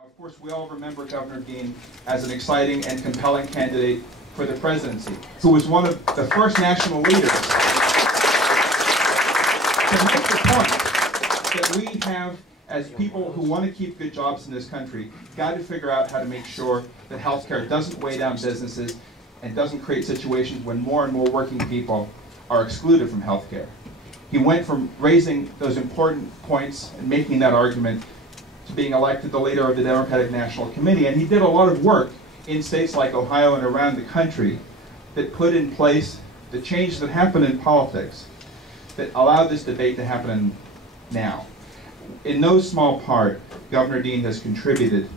Of course, we all remember Governor Dean as an exciting and compelling candidate for the presidency, who was one of the first national leaders to make the point that we have, as people who want to keep good jobs in this country, got to figure out how to make sure that healthcare doesn't weigh down businesses and doesn't create situations when more and more working people are excluded from healthcare. He went from raising those important points and making that argument to being elected the leader of the Democratic National Committee, and he did a lot of work in states like Ohio and around the country that put in place the changes that happen in politics that allowed this debate to happen now. In no small part, Governor Dean has contributed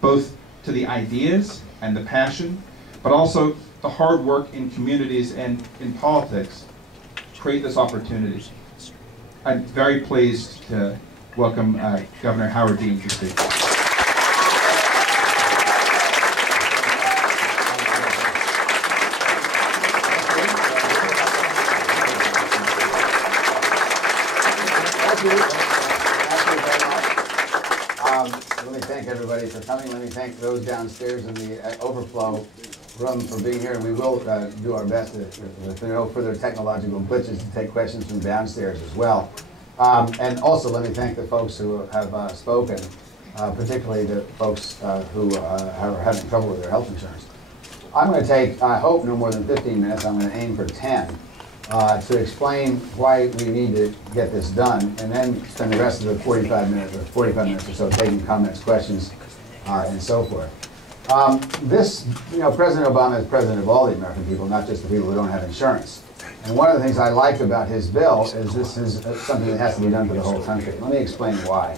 both to the ideas and the passion, but also the hard work in communities and in politics to create this opportunity. I'm very pleased to welcome Governor Howard Dean to speak. Let me thank everybody for coming. Let me thank those downstairs in the overflow room for being here. And we will do our best, if there are no further technological glitches, to take questions from downstairs as well. And also let me thank the folks who have spoken, particularly the folks who are having trouble with their health insurance. I'm going to take, I hope, no more than 15 minutes. I'm going to aim for 10 to explain why we need to get this done, and then spend the rest of the 45 minutes or so taking comments, questions, and so forth. President Obama is president of all the American people, not just the people who don't have insurance. And one of the things I like about his bill is this is something that has to be done for the whole country. Let me explain why.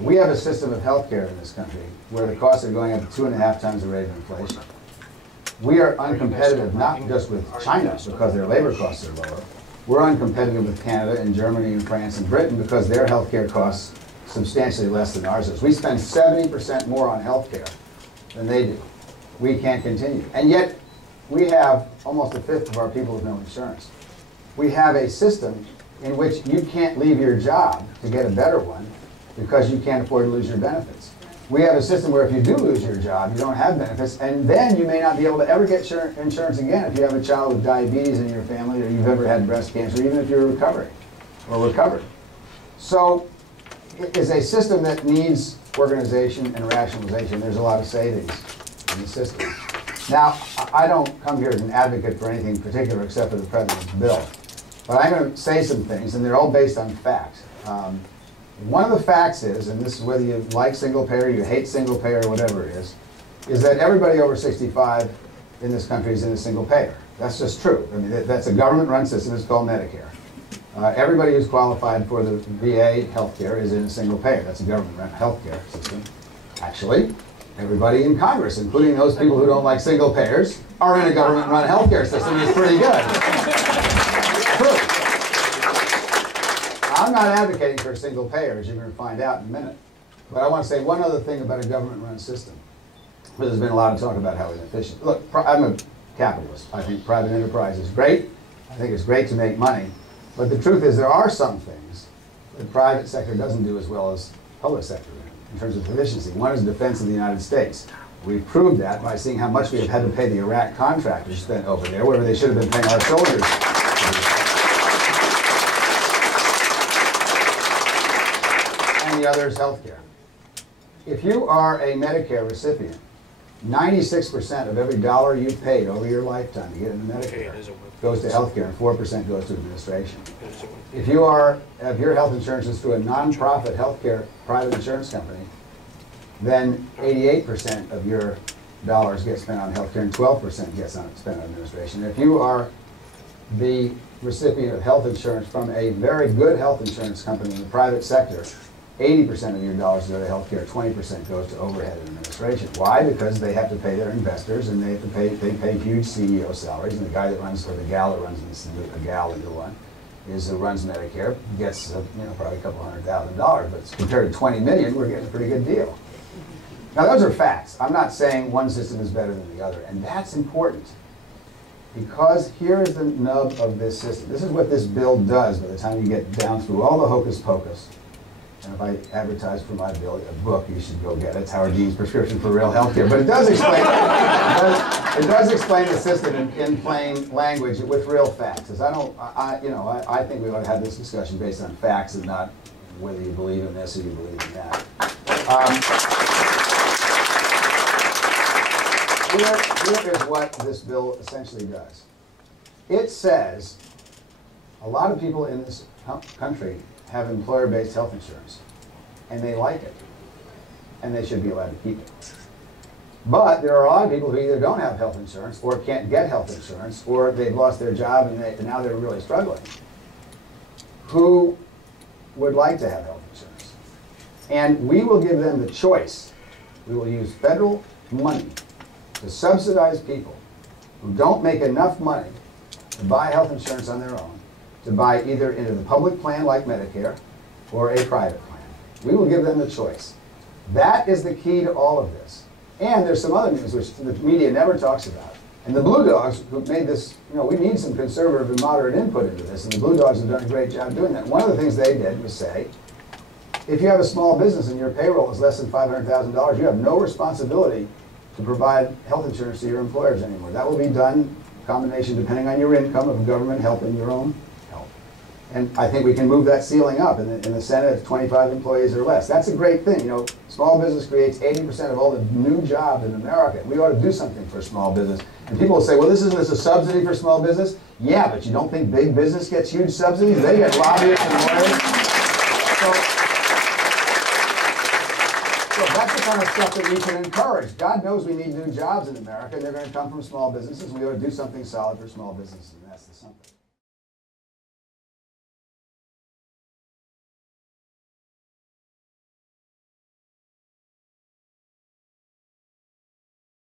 We have a system of health care in this country where the costs are going up 2.5 times the rate of inflation. We are uncompetitive not just with China because their labor costs are lower. We're uncompetitive with Canada and Germany and France and Britain because their health care costs substantially less than ours is. We spend 70% more on health care than they do. We can't continue. And yet, we have almost 1/5 of our people with no insurance. We have a system in which you can't leave your job to get a better one because you can't afford to lose your benefits. We have a system where if you do lose your job, you don't have benefits, and then you may not be able to ever get insurance again if you have a child with diabetes in your family, or you've ever had breast cancer, even if you're recovering or recovered. So it is a system that needs organization and rationalization. There's a lot of savings in the system. Now, I don't come here as an advocate for anything particular except for the President's bill. But I'm going to say some things, and they're all based on fact. One of the facts is, and this is whether you like single payer, you hate single payer, or whatever it is that everybody over 65 in this country is in a single payer. That's just true. I mean, that's a government-run system. It's called Medicare. Everybody who's qualified for the VA health care is in a single payer. That's a government-run health care system. Actually, everybody in Congress, including those people who don't like single payers, are in a government-run health care system. It's pretty good. True. I'm not advocating for single payer, as you're going to find out in a minute. But I want to say one other thing about a government-run system. There's been a lot of talk about how inefficient. Look, I'm a capitalist. I think private enterprise is great. I think it's great to make money. But the truth is there are some things the private sector doesn't do as well as public sector in terms of efficiency. One is defense of the United States. We've proved that by seeing how much we have had to pay the Iraq contractors spent over there, where they should have been paying our soldiers. And the other is health care. If you are a Medicare recipient, 96% of every dollar you've paid over your lifetime to get into Medicare goes to health care, and 4% goes to administration. If your health insurance is through a non-profit health care private insurance company, then 88% of your dollars get spent on health care and 12% gets spent on administration. If you are the recipient of health insurance from a very good health insurance company in the private sector, 80% of your dollars go to health care, 20% goes to overhead and administration. Why? Because they have to pay their investors, and they pay huge CEO salaries. And the guy that runs, or the gal that runs this, the gal that runs Medicare gets probably a couple $100,000. But compared to 20 million, we're getting a pretty good deal. Now those are facts. I'm not saying one system is better than the other, and that's important. Because here is the nub of this system. This is what this bill does by the time you get down through all the hocus pocus. And if I advertise for my book, you should go get it. It's Howard Dean's Prescription for Real Healthcare. But it does explain it does explain the system in plain language with real facts. Because I think we ought to have this discussion based on facts and not whether you believe in this or you believe in that. Here is what this bill essentially does. It says a lot of people in this country have employer-based health insurance, and they like it, and they should be allowed to keep it. But there are a lot of people who either don't have health insurance or can't get health insurance, or they've lost their job and now they're really struggling, who would like to have health insurance. And we will give them the choice. We will use federal money to subsidize people who don't make enough money to buy health insurance on their own, to buy either into the public plan like Medicare or a private plan. We will give them the choice. That is the key to all of this. And there's some other news which the media never talks about. And the Blue Dogs who made this, we need some conservative and moderate input into this, and the Blue Dogs have done a great job doing that. One of the things they did was say, if you have a small business and your payroll is less than $500,000, you have no responsibility to provide health insurance to your employers anymore. That will be done, combination depending on your income, of government help and your own help. And I think we can move that ceiling up in the Senate of 25 employees or less. That's a great thing. Small business creates 80% of all the new jobs in America. We ought to do something for small business. And people will say, well, isn't this a subsidy for small business? Yeah, but you don't think big business gets huge subsidies? They get lobbyists and lawyers. So that's the kind of stuff that we can encourage. God knows we need new jobs in America, and they're going to come from small businesses, and we ought to do something solid for small businesses, and that's the something.